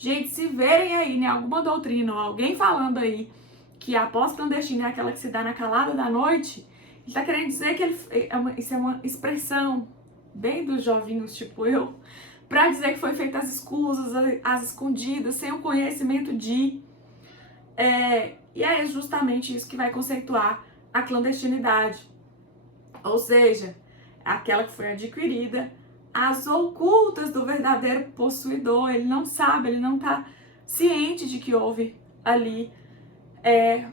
Gente, se verem aí, né, alguma doutrina ou alguém falando aí que a posse clandestina é aquela que se dá na calada da noite, ele tá querendo dizer que isso é uma expressão bem dos jovinhos tipo eu, pra dizer que foi feita às escusas, às escondidas, sem o conhecimento de... e é justamente isso que vai conceituar a clandestinidade. Ou seja, aquela que foi adquirida às ocultas do verdadeiro possuidor. Ele não sabe, ele não está ciente de que houve ali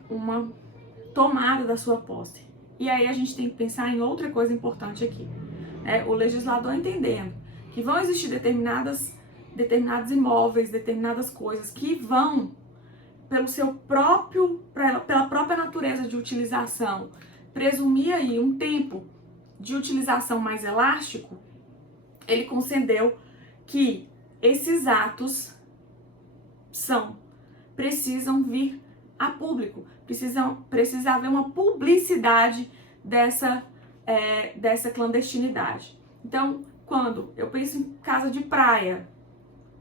uma tomada da sua posse. E aí a gente tem que pensar em outra coisa importante aqui. O legislador entendendo que vão existir determinados imóveis, determinadas coisas que vão, pela própria natureza de utilização, presumir aí um tempo de utilização mais elástico, ele concedeu que esses atos precisam vir a público, precisa haver uma publicidade dessa clandestinidade. Então, quando eu penso em casa de praia,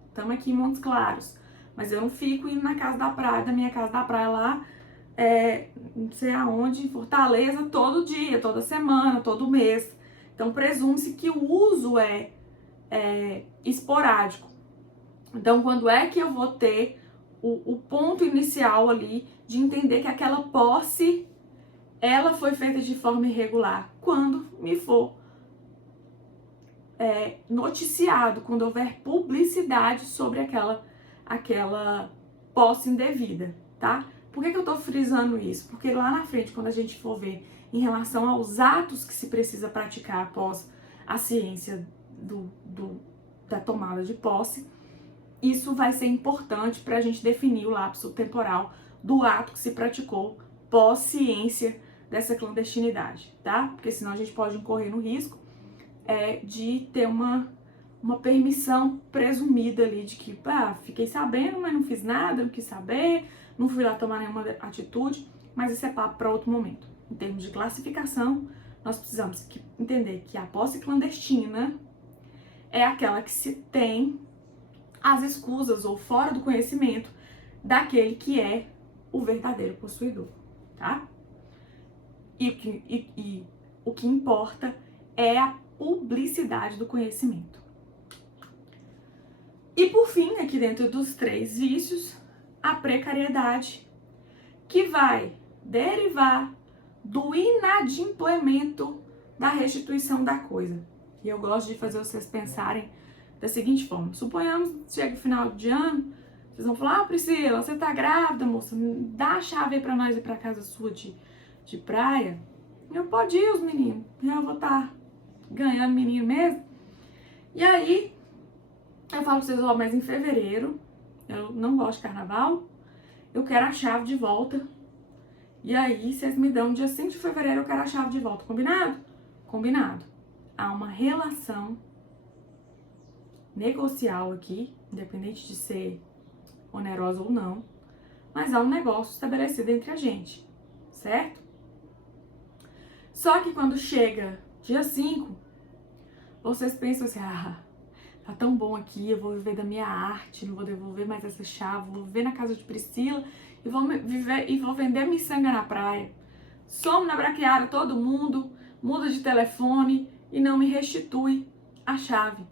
estamos aqui em Montes Claros, mas eu não fico indo na casa da praia, da minha casa da praia lá, não sei aonde, em Fortaleza, todo dia, toda semana, todo mês. Então, presume-se que o uso é esporádico. Então, quando é que eu vou ter o ponto inicial ali de entender que aquela posse, ela foi feita de forma irregular? Quando me for noticiado, quando houver publicidade sobre aquela posse indevida, tá? Por que eu tô frisando isso? Porque lá na frente, quando a gente for ver em relação aos atos que se precisa praticar após a ciência da tomada de posse, isso vai ser importante para a gente definir o lapso temporal do ato que se praticou pós-ciência dessa clandestinidade, tá? Porque senão a gente pode incorrer no risco de ter uma permissão presumida ali de que, fiquei sabendo, mas não fiz nada, não quis saber, não fui lá tomar nenhuma atitude, mas isso é papo para outro momento. Em termos de classificação, nós precisamos entender que a posse clandestina é aquela que se tem às escusas ou fora do conhecimento daquele que é o verdadeiro possuidor, tá? E o que importa é a publicidade do conhecimento. E por fim, aqui dentro dos 3 vícios, a precariedade, que vai derivar do inadimplemento da restituição da coisa. E eu gosto de fazer vocês pensarem da seguinte forma: suponhamos que chega o final de ano, vocês vão falar: Priscila, você tá grávida, moça, dá a chave aí pra nós ir pra casa sua de praia. Eu pode ir, os meninos, eu vou estar ganhando menino mesmo. E aí, eu falo pra vocês: mas em fevereiro, eu não gosto de carnaval, eu quero a chave de volta. E aí, vocês me dão dia 5 de fevereiro, eu quero a chave de volta. Combinado? Combinado. Há uma relação negocial aqui, independente de ser onerosa ou não, mas há um negócio estabelecido entre a gente, certo? Só que quando chega dia 5, vocês pensam assim: tá tão bom aqui, eu vou viver da minha arte, não vou devolver mais essa chave, vou viver na casa de Priscila e vou vender miçanga na praia. Some na braquiária todo mundo, muda de telefone e não me restitui a chave.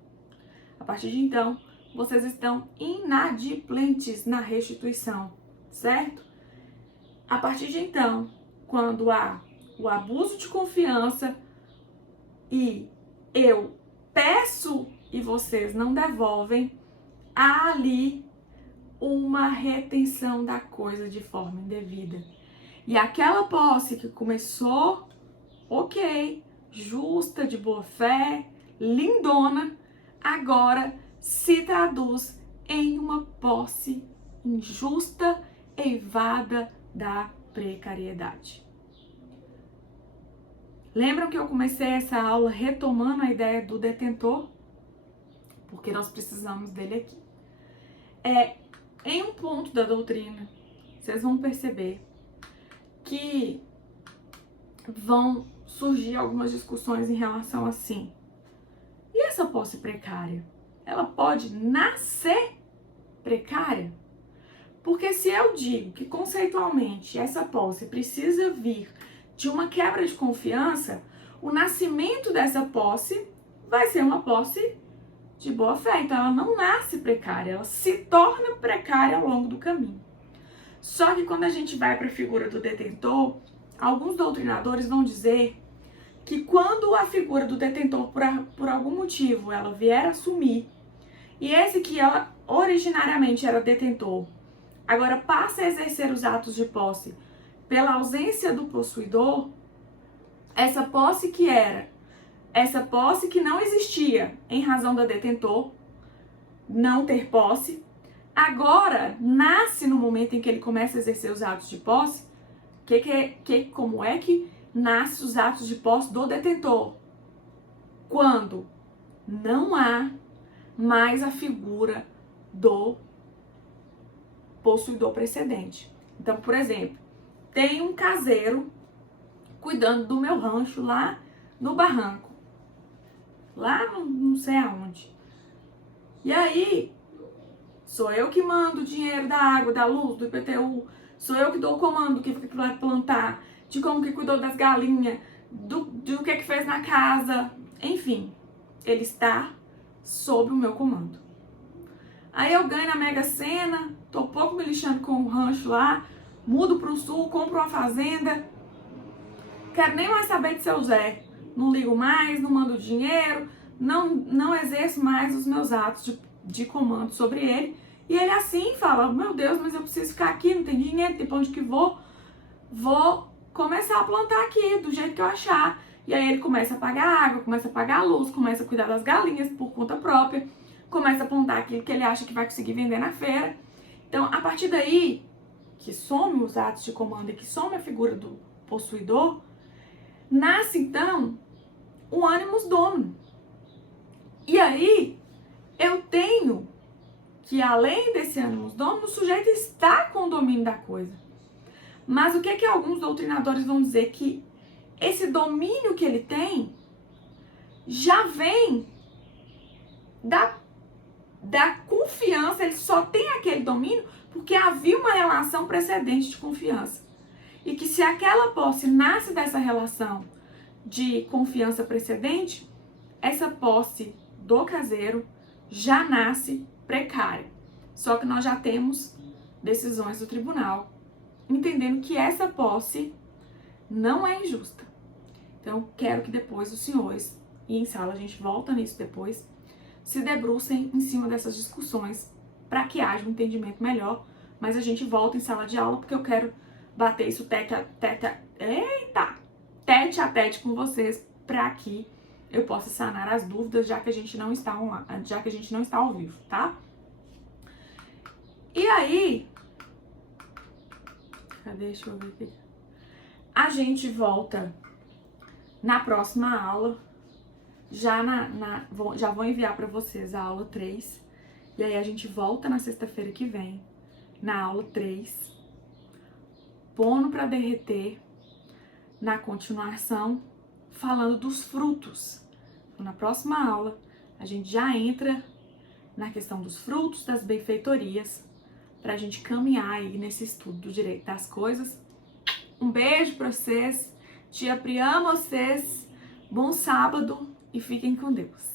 A partir de então, vocês estão inadimplentes na restituição, certo? A partir de então, quando há o abuso de confiança e eu peço e vocês não devolvem, há ali uma retenção da coisa de forma indevida. E aquela posse que começou, ok, justa, de boa fé, lindona, agora se traduz em uma posse injusta, eivada da precariedade. Lembram que eu comecei essa aula retomando a ideia do detentor? Porque nós precisamos dele aqui. Em um ponto da doutrina, vocês vão perceber que vão surgir algumas discussões em relação assim: e essa posse precária? Ela pode nascer precária? Porque se eu digo que conceitualmente essa posse precisa vir de uma quebra de confiança, o nascimento dessa posse vai ser uma posse de boa fé. Então ela não nasce precária, ela se torna precária ao longo do caminho. Só que quando a gente vai para a figura do detentor, alguns doutrinadores vão dizer que quando a figura do detentor, por algum motivo, ela vier assumir, e esse que ela originariamente era detentor, agora passa a exercer os atos de posse pela ausência do possuidor, essa posse que não existia em razão do detentor não ter posse, agora nasce no momento em que ele começa a exercer os atos de posse. Como é que nasce os atos de posse do detentor? Quando não há mais a figura do possuidor precedente. Então, por exemplo, tem um caseiro cuidando do meu rancho lá no barranco, lá não sei aonde. E aí, sou eu que mando o dinheiro da água, da luz, do IPTU, sou eu que dou o comando do que vai plantar, de como que cuidou das galinhas, do que fez na casa, enfim, ele está sob o meu comando. Aí eu ganho na Mega Sena, tô pouco me lixando com o rancho lá, mudo pro sul, compro uma fazenda, quero nem mais saber de seu Zé, não ligo mais, não mando dinheiro, não exerço mais os meus atos de comando sobre ele. E ele assim fala, meu Deus, mas eu preciso ficar aqui, não tem dinheiro, tem pra onde que vou começar a plantar aqui, do jeito que eu achar. E aí ele começa a pagar água, começa a pagar a luz, começa a cuidar das galinhas por conta própria, começa a plantar aquilo que ele acha que vai conseguir vender na feira. Então, a partir daí, que some os atos de comando e que some a figura do possuidor, nasce então o animus domini. E aí, eu tenho que, além desse animus domini, o sujeito está com o domínio da coisa. Mas o que alguns doutrinadores vão dizer? Que esse domínio que ele tem já vem da confiança, ele só tem aquele domínio porque havia uma relação precedente de confiança. E que se aquela posse nasce dessa relação de confiança precedente, essa posse do caseiro já nasce precária. Só que nós já temos decisões do tribunal entendendo que essa posse não é injusta. Então, quero que depois os senhores, e em sala a gente volta nisso depois, se debrucem em cima dessas discussões para que haja um entendimento melhor, mas a gente volta em sala de aula porque eu quero bater isso tete a tete com vocês para que eu possa sanar as dúvidas, já que a gente não está online, já que a gente não está ao vivo, tá? E aí, deixa eu ver aqui. A gente volta na próxima aula, já vou enviar para vocês a aula 3, e aí a gente volta na sexta-feira que vem, na aula 3, pondo para derreter, na continuação, falando dos frutos. Então, na próxima aula, a gente já entra na questão dos frutos, das benfeitorias, pra gente caminhar aí nesse estudo do direito das coisas. Um beijo pra vocês, tia Pri ama vocês, bom sábado e fiquem com Deus.